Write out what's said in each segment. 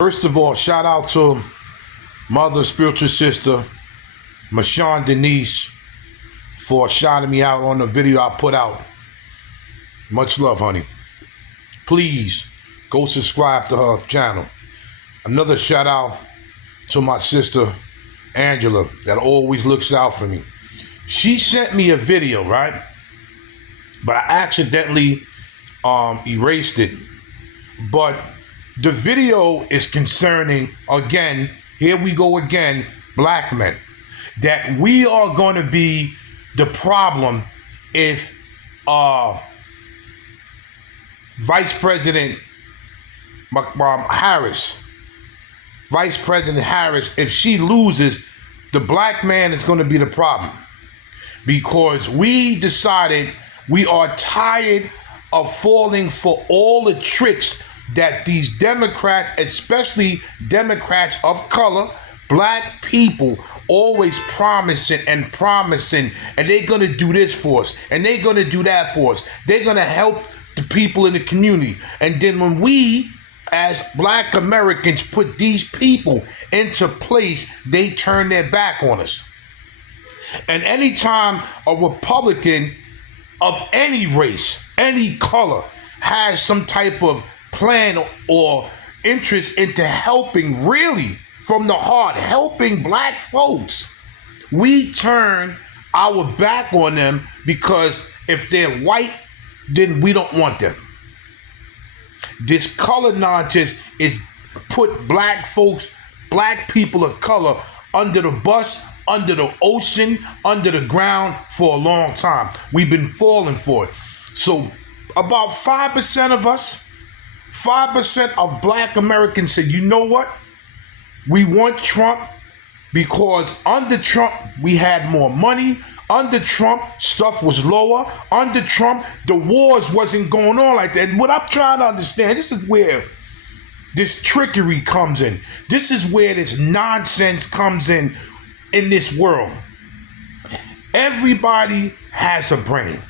First of all, shout out to mother, spiritual sister, Mashawn Denise, for shouting me out on the video I put out. Much love, honey. Please go subscribe to her channel. Another shout out to my sister, Angela, that always looks out for me. She sent me a video, right? But I accidentally erased it. But the video is concerning, again, here we go again, black men. That we are going to be the Vice President Harris, if she loses, the black man is going to be the problem. Because we decided we are tired of falling for all the tricks that these Democrats, especially Democrats of color, black people, always promising, and they're going to do this for us, and they're going to do that for us. They're going to help the people in the community. And then when we, as black Americans, put these people into place, they turn their back on us. And anytime a Republican of any race, any color, has some type of plan or interest into helping, really from the heart, helping black folks, we turn our back on them because if they're white, then we don't want them. This color nonsense is put black folks, black people of color, under the bus, under the ocean, under the ground for a long time. We've been falling for it. So about 5% of us, 5% of black Americans said, you know what? We want Trump because under Trump, we had more money. Under Trump, stuff was lower. Under Trump, the wars wasn't going on like that. And what I'm trying to understand, this is where this trickery comes in. This is where this nonsense comes in this world. Everybody has a brain.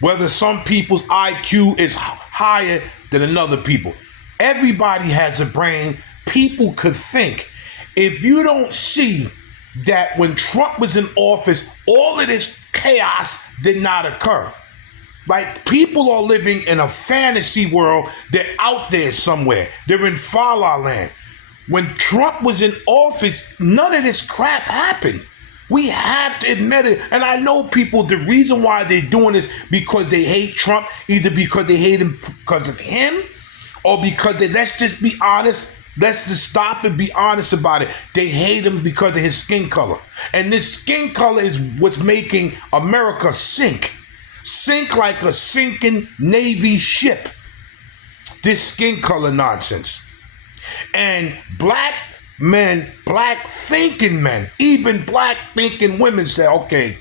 Whether some people's IQ is higher than another people. Everybody has a brain. People could think. If you don't see that when Trump was in office, all of this chaos did not occur. Like, people are living in a fantasy world. They're out there somewhere. They're in Fa La Land. When Trump was in office, none of this crap happened. We have to admit it. And I know people, the reason why they're doing this because they hate Trump, either because they hate him because of him or because let's just be honest, let's just stop and be honest about it. They hate him because of his skin color. And this skin color is what's making America sink. Sink like a sinking Navy ship. This skin color nonsense. And black men, black thinking men, even black thinking women say, okay,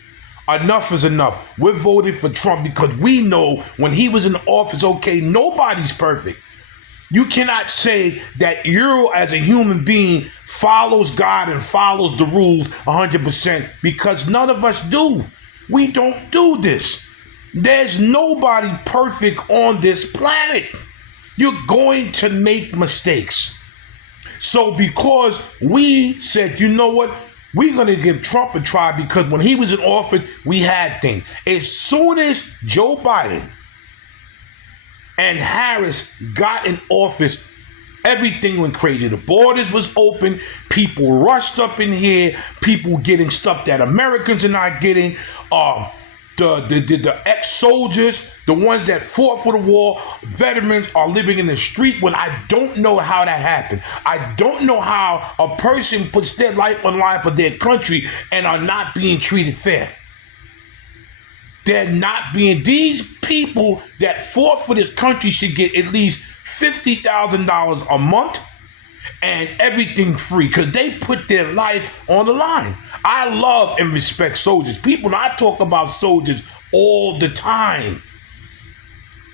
enough is enough. We're voting for Trump because we know when he was in office, okay, nobody's perfect. You cannot say that you as a human being follows God and follows the rules 100% because none of us do. We don't do this. There's nobody perfect on this planet. You're going to make mistakes. So because we said, you know what, we're going to give Trump a try because when he was in office, we had things. As soon as Joe Biden and Harris got in office, everything went crazy. The borders was open. People rushed up in here. People getting stuff that Americans are not getting. The ex-soldiers, the ones that fought for the war, veterans are living in the street when I don't know how that happened. I don't know how a person puts their life on line for their country and are not being treated fair. They're not being, these people that fought for this country should get at least $50,000 a month and everything free because they put their life on the line. I love and respect soldiers. People, I talk about soldiers all the time.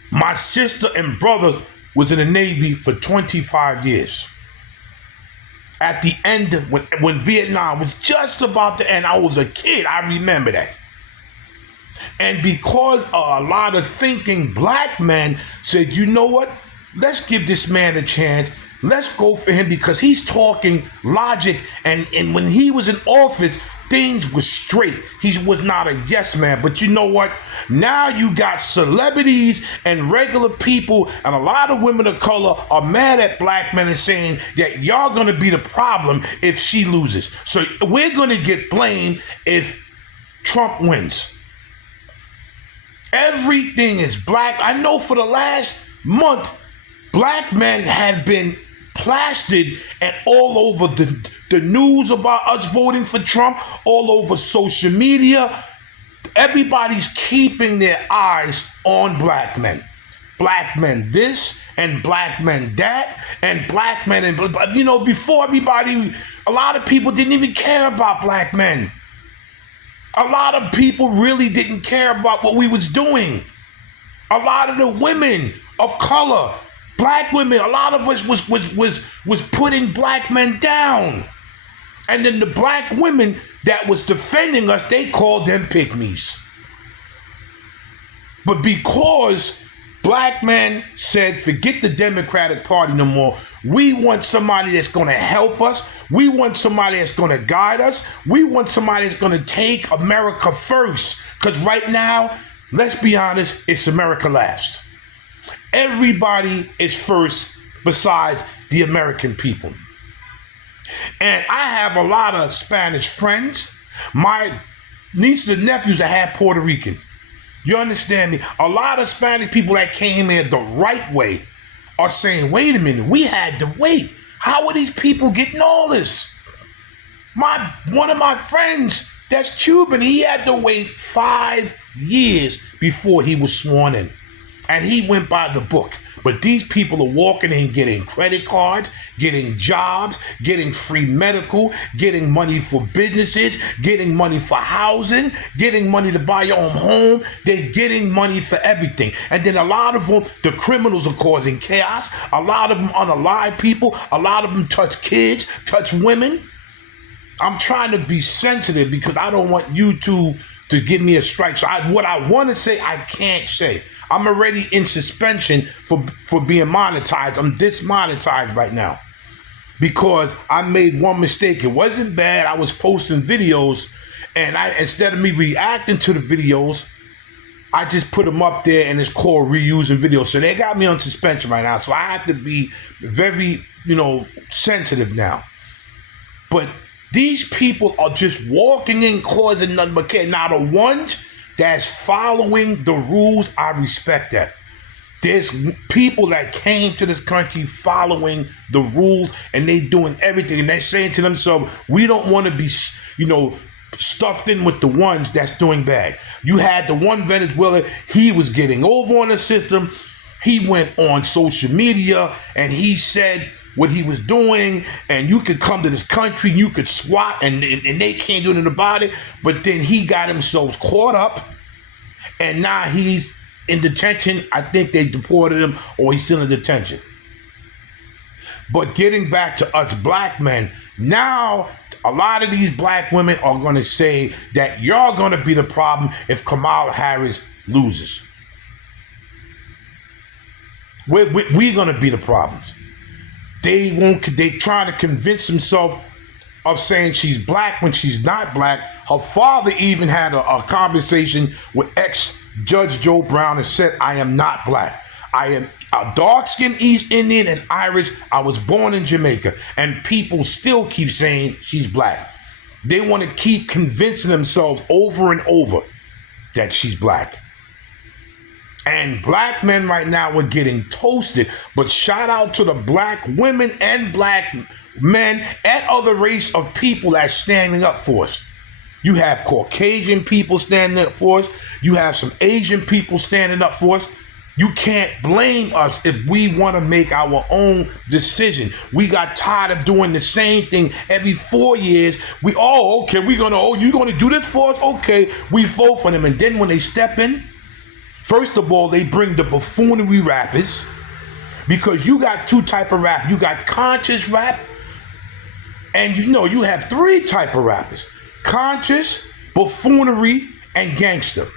My sister and brother was in the Navy for 25 years. At the end, when Vietnam was just about to end, I was a kid. I remember that. And because a lot of thinking black men said, you know what? Let's give this man a chance. Let's go for him because he's talking logic. And when he was in office, things were straight. He was not a yes man. But you know what? Now you got celebrities and regular people, and a lot of women of color are mad at black men and saying that y'all going to be the problem if she loses. So we're going to get blamed if Trump wins. Everything is black. I know for the last month, black men have been plastered and all over the news about us voting for Trump, all over social media. Everybody's keeping their eyes on black men. Black men this and black men that and black men and, you know, before everybody, a lot of people didn't even care about black men. A lot of people really didn't care about what we was doing. A lot of the women of color, black women, a lot of us was putting black men down. And then the black women that was defending us, they called them pygmies. But because black men said, forget the Democratic Party no more. We want somebody that's going to help us. We want somebody that's going to guide us. We want somebody that's going to take America first. Because right now, let's be honest, it's America last. Everybody is first besides the American people. And I have a lot of Spanish friends. My nieces and nephews that have Puerto Rican. You understand me? A lot of Spanish people that came here the right way are saying, wait a minute, we had to wait. How are these people getting all this? One of my friends that's Cuban, he had to wait 5 years before he was sworn in. And he went by the book. But these people are walking in, getting credit cards, getting jobs, getting free medical, getting money for businesses, getting money for housing, getting money to buy your own home. They're getting money for everything. And then a lot of them, the criminals are causing chaos. A lot of them unalive people. A lot of them touch kids, touch women. I'm trying to be sensitive because I don't want YouTube to give me a strike. So what I want to say, I can't say. I'm already in suspension for being monetized. I'm dismonetized right now because I made one mistake. It wasn't bad. I was posting videos, and instead of me reacting to the videos, I just put them up there, and it's called reusing videos. So they got me on suspension right now. So I have to be very, sensitive now. But these people are just walking in, causing nothing but chaos. Now the ones that's following the rules, I respect that. There's people that came to this country following the rules, and they doing everything, and they're saying to themselves, we don't want to be, stuffed in with the ones that's doing bad. You had the one Venezuelan, he was getting over on the system. He went on social media, and he said what he was doing, and you could come to this country, you could squat, and they can't do anything about it. But then he got himself caught up, and now he's in detention. I think they deported him, or he's still in detention. But getting back to us black men, now a lot of these black women are going to say that you're going to be the problem if Kamala Harris loses. We're going to be the problems. They trying to convince themselves of saying she's black when she's not black. Her father even had a conversation with ex-Judge Joe Brown and said, I am not black. I am a dark-skinned East Indian and Irish. I was born in Jamaica. And people still keep saying she's black. They want to keep convincing themselves over and over that she's black. And black men right now are getting toasted. But shout out to the black women and black men and other race of people that's standing up for us. You have Caucasian people standing up for us. You have some Asian people standing up for us. You can't blame us if we want to make our own decision. We got tired of doing the same thing every 4 years. You're going to do this for us? Okay, we vote for them. And then when they step in, first of all, they bring the buffoonery rappers, because you got two type of rap. You got conscious rap, and you have three type of rappers: conscious, buffoonery, and gangster.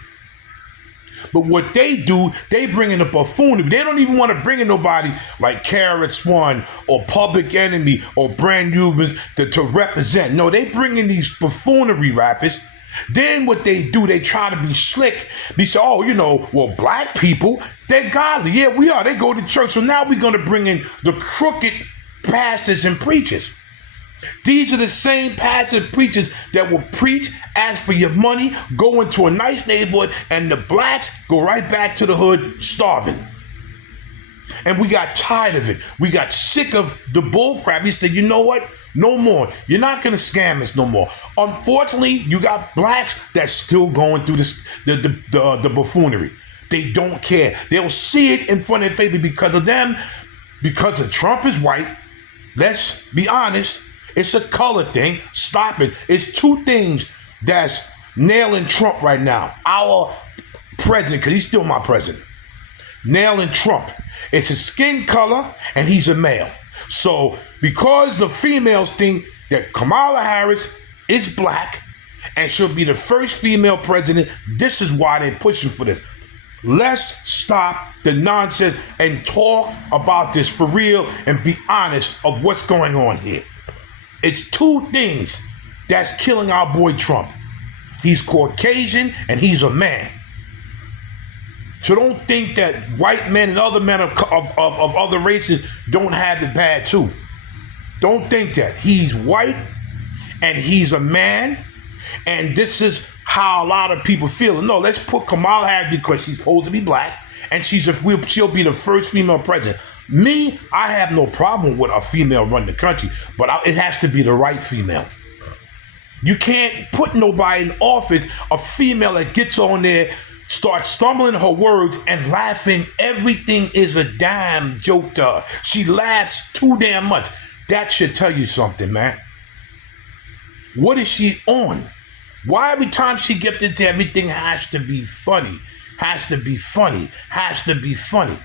But what they do, they bring in a buffoonery. They don't even want to bring in nobody like KRS-One or Public Enemy or Brand Newmans to represent. No, they bring in these buffoonery rappers. Then what they do, they try to be slick. They say, oh, well, black people, they're godly. Yeah, we are. They go to church. So now we're going to bring in the crooked pastors and preachers. These are the same pastors and preachers that will preach, ask for your money, go into a nice neighborhood, and the blacks go right back to the hood starving. And we got tired of it. We got sick of the bull crap. He said, you know what? No more. You're not going to scam us no more. Unfortunately, you got blacks that's still going through this, the buffoonery. They don't care. They'll see it in front of their face because of them, because of Trump is white. Let's be honest. It's a color thing. Stop it. It's two things that's nailing Trump right now. Our president, because he's still my president. Nailing Trump. It's his skin color and he's a male. So because the females think that Kamala Harris is black and she'll be the first female president, this is why they're pushing for this. Let's stop the nonsense and talk about this for real and be honest of what's going on here. It's two things that's killing our boy Trump. He's Caucasian and he's a man. So don't think that white men and other men of other races don't have it bad too. Don't think that. He's white and he's a man, and this is how a lot of people feel. No, let's put Kamala Harris because she's supposed to be black and she'll be the first female president. Me, I have no problem with a female run the country, but it has to be the right female. You can't put nobody in office, a female that gets on there, starts stumbling her words and laughing. Everything is a damn joke to her. She laughs too damn much. That should tell you something, man. What is she on? Why every time she gets into everything has to be funny, has to be funny, has to be funny.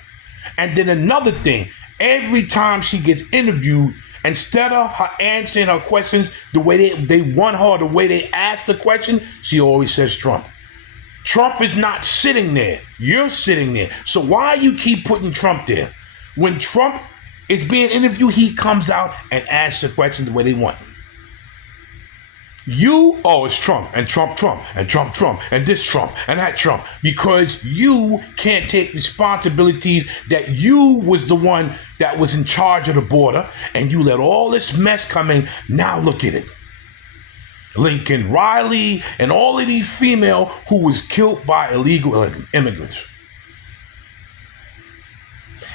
And then another thing, every time she gets interviewed, instead of her answering her questions the way they want her, the way they ask the question, she always says Trump. Trump is not sitting there. You're sitting there. So why you keep putting Trump there? When Trump is being interviewed, he comes out and asks the question the way they want. It's Trump, and Trump, and Trump, and this Trump, and that Trump, because you can't take responsibilities that you was the one that was in charge of the border, and you let all this mess come in. Now look at it. Lincoln Riley and all of these female who was killed by illegal immigrants.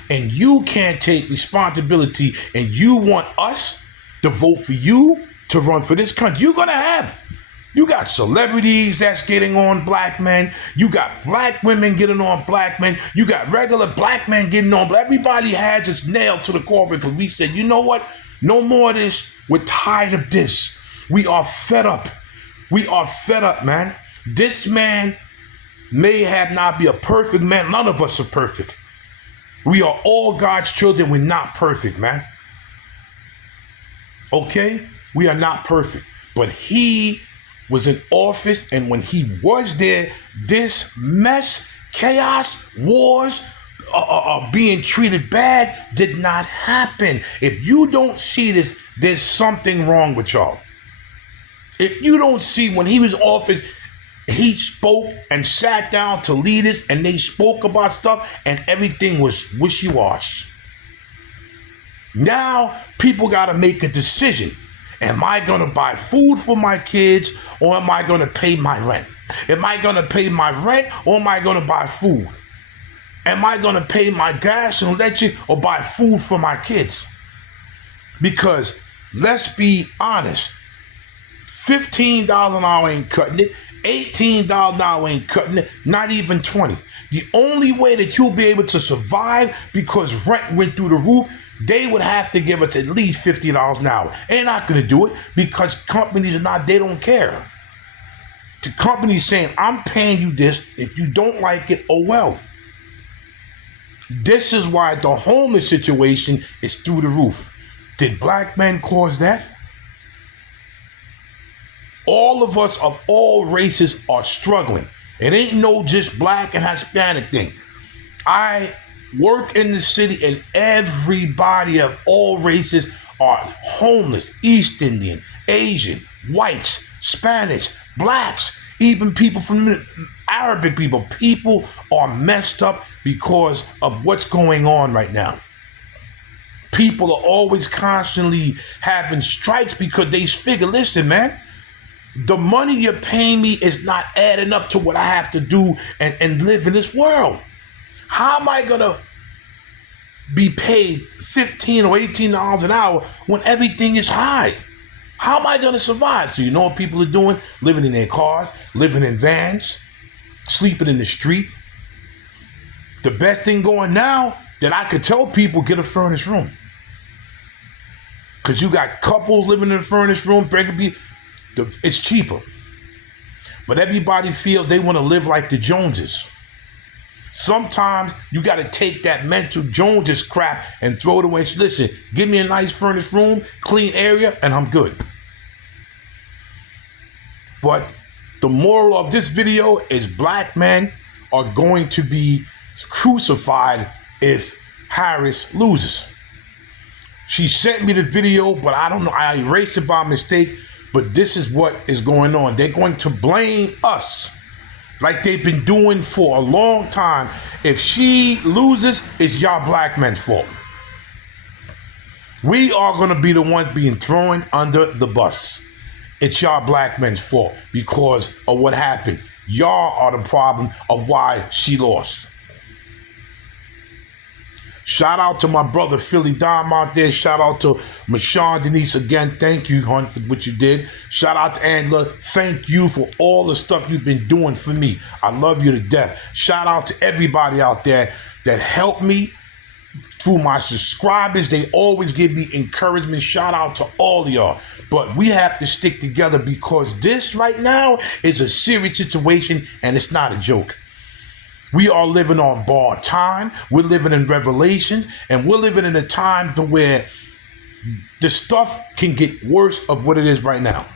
And you can't take responsibility, and you want us to vote for you to run for this country. You got celebrities that's getting on black men. You got black women getting on black men. You got regular black men getting on. Everybody has its nailed to the corporate. But we said, you know what? No more of this. We're tired of this. We are fed up. We are fed up, man. This man may have not be a perfect man. None of us are perfect. We are all God's children. We're not perfect, man. Okay? We are not perfect. But he was in office, and when he was there, this mess, chaos, wars, being treated bad did not happen. If you don't see this, there's something wrong with y'all. If you don't see when he was in office, he spoke and sat down to leaders and they spoke about stuff and everything was wishy-washy. Now people got to make a decision. Am I going to buy food for my kids or am I going to pay my rent? Am I going to pay my rent or am I going to buy food? Am I going to pay my gas and electric or buy food for my kids? Because let's be honest, $15 an hour ain't cutting it. $18 an hour ain't cutting it. Not even $20. The only way that you'll be able to survive because rent went through the roof, they would have to give us at least $50 an hour. They're not going to do it because companies are not, they don't care. The company's saying, I'm paying you this. If you don't like it, oh well. This is why the homeless situation is through the roof. Did black men cause that? All of us of all races are struggling. It ain't no just black and Hispanic thing. I work in the city and everybody of all races are homeless. East Indian, Asian, whites, Spanish, blacks, even people from the Arabic people. People are messed up because of what's going on right now. People are always constantly having strikes because they figure, listen, man, the money you're paying me is not adding up to what I have to do and live in this world. How am I going to be paid $15 or $18 an hour when everything is high? How am I going to survive? So you know what people are doing? Living in their cars, living in vans, sleeping in the street. The best thing going now that I could tell people, get a furnished room. Because you got couples living in a furnished room, it's cheaper. But everybody feels they want to live like the Joneses. Sometimes you got to take that mental Joneses crap and throw it away. So listen, give me a nice furnished room, clean area, and I'm good. But the moral of this video is black men are going to be crucified if Harris loses. She sent me the video, but I don't know. I erased it by mistake. But this is what is going on. They're going to blame us like they've been doing for a long time. If she loses, it's y'all black men's fault. We are going to be the ones being thrown under the bus. It's y'all black men's fault because of what happened. Y'all are the problem of why she lost. Shout out to my brother Philly Dom out there. Shout out to Michonne Denise again. Thank you, hon, for what you did. Shout out to Angela. Thank you for all the stuff you've been doing for me. I love you to death. Shout out to everybody out there that helped me through my subscribers. They always give me encouragement. Shout out to all of y'all. But we have to stick together because this right now is a serious situation and it's not a joke. We are living on borrowed time. We're living in Revelations, and we're living in a time to where the stuff can get worse of what it is right now.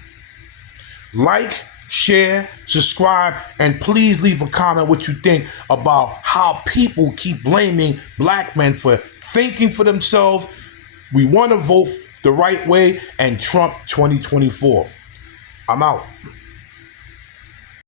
Like, share, subscribe, and please leave a comment what you think about how people keep blaming black men for thinking for themselves. We want to vote the right way and Trump 2024. I'm out.